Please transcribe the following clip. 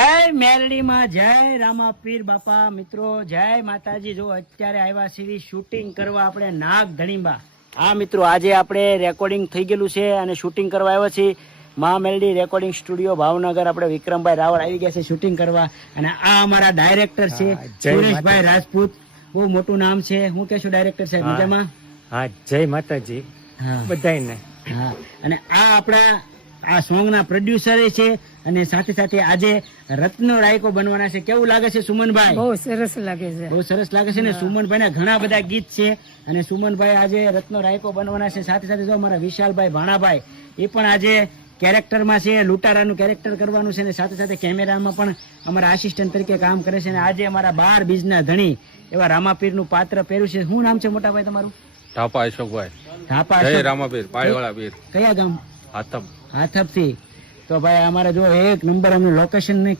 જય મેરડી માં જય રામાપીર બાપા. મિત્રો જય માતાજી. જો અત્યારે આવ્યા છીએ શૂટિંગ કરવા આપણે નાગ ધણીબા. હા મિત્રો, આજે આપણે રેકોર્ડિંગ થઈ ગયેલું છે અને શૂટિંગ કરવા આવ્યા છીએ મા મેલડી રેકોર્ડિંગ સ્ટુડિયો ભાવનગર. આપણે વિક્રમભાઈ રાવળ આવી ગયા છે શૂટિંગ કરવા અને આ અમારા ડાયરેક્ટર છે સુરેશભાઈ રાજપૂત. બહુ મોટું નામ છે. હું કહેશું ડાયરેક્ટર સાહેબ મજામાં? હા, જય માતાજી બધાને. હા, અને આ આપણા આ સોંગ ના પ્રોડ્યુસર છે અને સાથે સાથે આજે રત્નો રાયકો બનવાના છે. કેવું લાગે છે સુમનભાઈ? બહુ સરસ લાગે છે. બહુ સરસ લાગે છે ને. સુમનભાઈ ના ઘણા બધા ગીત છે અને સુમનભાઈ આજે રત્નો રાયકો બનવાના છે. સાથે સાથે જો અમારા વિશાલભાઈ ભાણાભાઈ એ પણ આજે કેરેક્ટરમાં છે, લૂંટારાનું કેરેક્ટર કરવાનું છે અને સાથે સાથે કેમેરામાં પણ અમારા આસિસ્ટન્ટ તરીકે કામ કરે છે. અને આજે અમારા 12 બીજના ધણી એવા રામાપીરનું પાત્ર પહેર્યું છે. શું નામ છે મોટાભાઈ તમારું? ઢાપા અશોકભાઈ. ઢાપા જય રામાપીર, પાળીવાળા પીર. કયા ગામ? હાથમ. હાથપથી. તો ભાઈ અમારે જો એક નંબર અમને લોકેશન ને